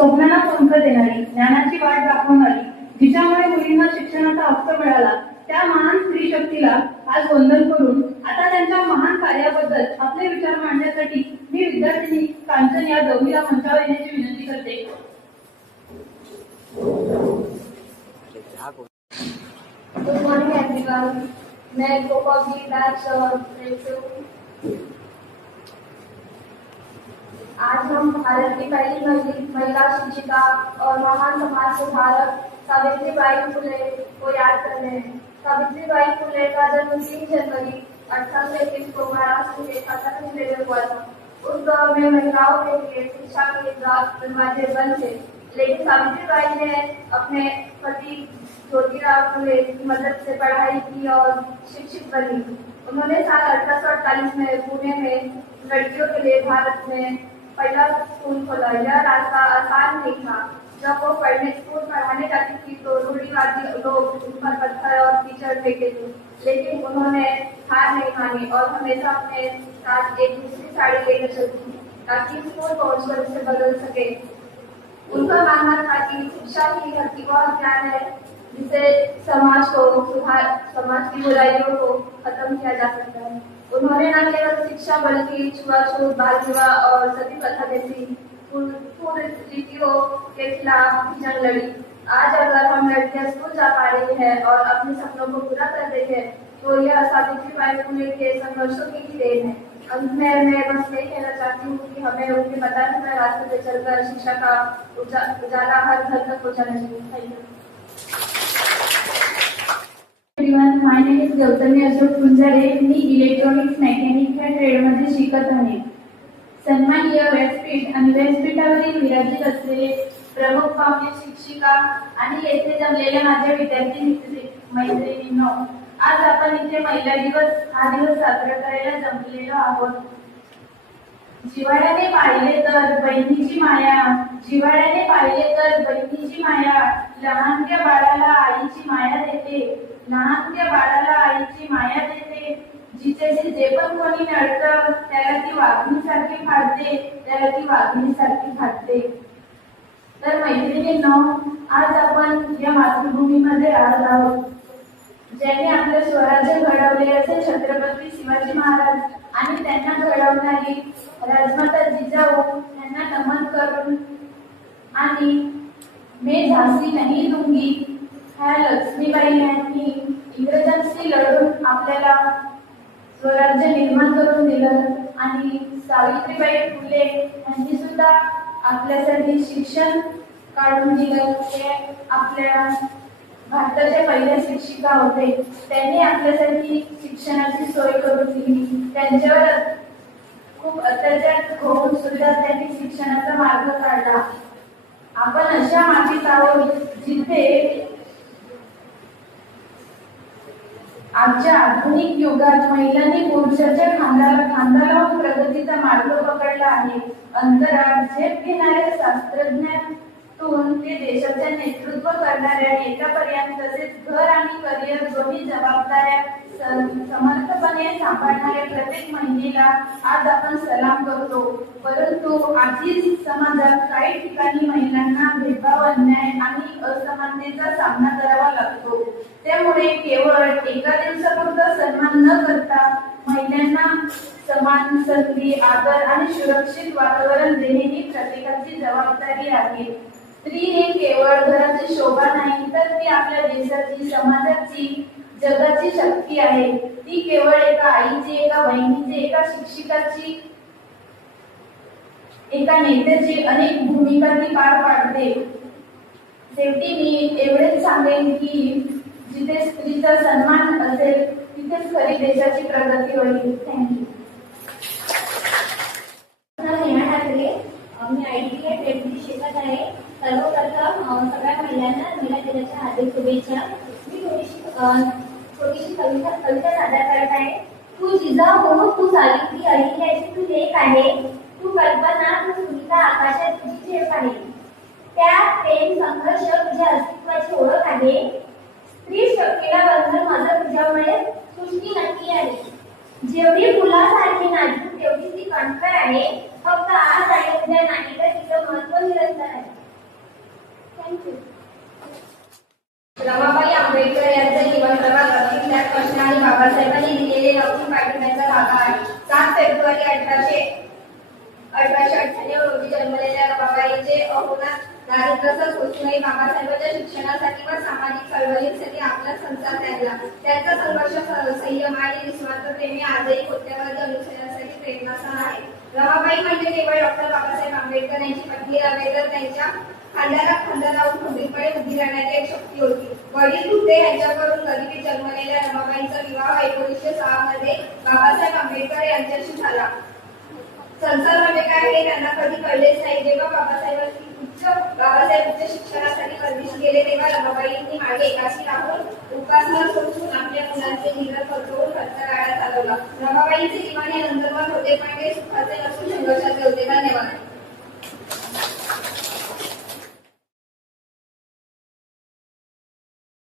स्वप्नाला पंख देणारी, ज्ञानाची वाट दाखवणारी, जिच्यामुळे मुलींना शिक्षणाचा हक्क मिळाला, त्या महान स्त्री शक्तीला आज वंदन करून आता त्यांच्या महान कार्याबद्दल आपले विचार मांडण्यासाठी मी विद्यार्थिनी कांचन या दौमीला मंचावर येण्याची विनंती करते. Good morning everyone. मैं कोपी बैच आज हम भारत की पहली महिला शिक्षिका और महान समाज सुधारक सावित्रीबाई फुले को याद कर रहे हैं. सावित्रीबाई फुले का जन्म 3 जनवरी 1823 को महाराष्ट्र के कटक जिले में हुआ था. उस दौर में महिलाओं के लिए शिक्षा के दरवाजे बंद थे, लेकिन सावित्रीबाई ने अपने पति ज्योतिराव फुले की मदद से पढ़ाई की और शिक्षित बनी. उन्होंने साल 1848 में पुणे में लड़कियों के लिए भारत में पहला स्कूल खोला. यह रास्ता आसान नहीं था. जब वो स्कूल पढ़ाने जाती थी तो रूढ़िवादी लोग उन पर पत्थर और कीचड़ फेंकते थे, लेकिन उन्होंने हार नहीं मानी और हमेशा अपने साथ एक दूसरी साड़ी लेकर चलती ताकि स्कूल पहुंचकर उसे बदल सके. उनका मानना था कि शिक्षा ही वह ज्ञान है जिससे समाज की बुराइयों को खत्म किया जा सकता है. उन्होंने न केवल शिक्षा बल्कि छुआछूत, बाल विवाह और सती प्रथा जैसी कुरीतियों के खिलाफ भी जंग लड़ी. आज अगर हम लड़कियां स्कूल जा पा रही हैं और अपने सपनों को पूरा कर रही हैं, तो यह सावित्रीबाई फुले के संघर्षों की ही देन है. अंत में मैं बस यही कहना चाहती हूँ कि हमें उनके बताए हुए रास्ते पे चलकर शिक्षा का उजाला हर घर तक पहुँचाना चाहिए. Thank you. Everyone, my name is Gautami Ashok Kunjare. मी इलेक्ट्रॉनिक्स मेकॅनिक या ट्रेडमध्ये शिकत आहे. सन्माननीय व्यासपीठ आणि व्यासपीठावरील विराजित असलेले प्रमुख पाहुणे, शिक्षिका आणि येथे जमलेल्या माझ्या विद्यार्थी मैत्रिणींनो, आज आपण इथे महिला दिवस हा दिवस साजरा करायला जमलेलो आहोत. जिव्हाळ्याने पाहिले तर बहिणीची माया, जिव्हाळ्याने पाहिले तर बहिणीची माया, लहानक्या बाळाला आईची माया देते, लहानक्या बाळाला आईची माया देते. जिच्याशी जे पण कोणी नडतं त्याला ती वाघिणीसारखी फाडते, त्याला ती वाघिणीसारखी फाडते. तर मैत्रिणींनो, आज आपण या मातृभूमीमध्ये राहत आहोत. ज्यांनी आपले स्वराज्य घडवले असे छत्रपती शिवाजी महाराज आणि त्यांना घडवणारी राजमाता जिजाऊ यांना नमन करून आणि मैं झांसी नहीं दूंगी ह्या लक्ष्मीबाई यांनी इंग्रजांशी लढून आपल्याला स्वराज्य निर्माण करून दिलं. आणि सावित्रीबाई फुले यांनी सुद्धा आपल्यासाठी शिक्षण काढून दिलं. ते आपल्या भारताच्या पहिल्या शिक्षिका होते. त्यांनी आपल्यासाठी शिक्षणाची सोय करून दिली. त्यांच्यावर खूप अत्याचार होऊन सुद्धा त्यांनी शिक्षणाचा मार्ग काढला. आपण अशा मातीत आहोत जिथे आजच्या आधुनिक युगात महिलांनी पुरुषाच्या खांद्याला खांदा लावून प्रगतीचा मार्ग पकडला आहे. अंतराळ झेप घेणाऱ्या शास्त्रज्ञातून ते देशाचे नेतृत्व करणाऱ्या नेत्यापर्यंत, तसेच घर आणि करिअर दोन्ही जबाबदाऱ्या समर्थपणे सांभाळणाऱ्या प्रत्येक महिलेला आज आपण सलाम करतो. परंतु आजही समाजात काही ठिकाणी महिलांना भेदभाव, अन्याय आणि असमानतेचा सामना करावा लागतो. त्यामुळे केवळ एका दिवसापुरता सन्मान न करता महिलांना समान संधी, आदर आणि सुरक्षित वातावरण देणे ही प्रत्येकाची जबाबदारी आहे. स्त्री ही केवळ घराची शोभा नाही, तर ती आपल्या देशाची, समाजाची, जगाची शक्ती आहे. ती केवळ एका आईची, एका बहिणीची, एका शिक्षिकाची, एका नेत्याची अनेक भूमिका ती पार पाडते. शेवटी मी एवढेच सांगेन की जिथे स्त्रीचा सन्मान असेल तिथेच खरी देशाची प्रगती होईल. थँक्यू. मी आयटीआय ट्रेडमध्ये शिकत आहे. सर्वप्रथम सगळ्या महिलांना महिला दिनाच्या हार्दिक शुभेच्छा. मी छोटीशी कविता सादर करत आहे. तू जिजाऊ, तू सावित्री, अहिल्याची तू लेक आहे. तू कल्पना, तू सुनीता, आकाशात तुझी झेप आहे. त्या प्रेम संघर्ष तुझ्या अस्तित्वाची ओळख आहे. स्त्री शक्तीला बंधन माझं तुझ्यामुळे सृष्टी नक्की आहे. जेवढी फुलासारखी नाजूक तेवढी ती कणखर आहे. फक्त आज आणि उद्या नाही तर तिचं महत्व निरंतर आहे. रमाबाईंचे अहोनात दारिद्र्याचा सोसूनही बाबासाहेबांच्या शिक्षणासाठी व सामाजिक चळवळींसाठी आपला संसार त्यागला. त्यांचा संघर्ष, संयम आणि निस्वार्थ प्रेमी आजही कोट्यावधी अनुसरणासाठी प्रेरणास्थान आहे. रमाबाई म्हणजे केवळ डॉक्टर बाबासाहेब आंबेडकर यांची पत्नी नव्हे तर त्यांच्या खांद्याला खांदा लावून खंबीरपणे उभी राहण्याची एक शक्ती होती. वडील बुद्धे यांच्याकडून गरिबीत जन्मलेल्या रमाबाईंचा विवाह 1906 मध्ये बाबासाहेब आंबेडकर यांच्याशी झाला. संसार म्हणजे काय हे त्यांना कधी कळलेच नाही. जेव्हा बाबासाहेब उच्च शिक्षणासाठी परदेशी गेले तेव्हा रमाबाईंनी मागे एकाशी राहून उपासना सोडून आपल्या मुलांचे निधन खर्चवून खर्च गाडा चालवला. रमाबाईंचे जीवन हे नंदनवन होते, पण ते सुखाचे नसून संघर्षाचे होते. धन्यवाद.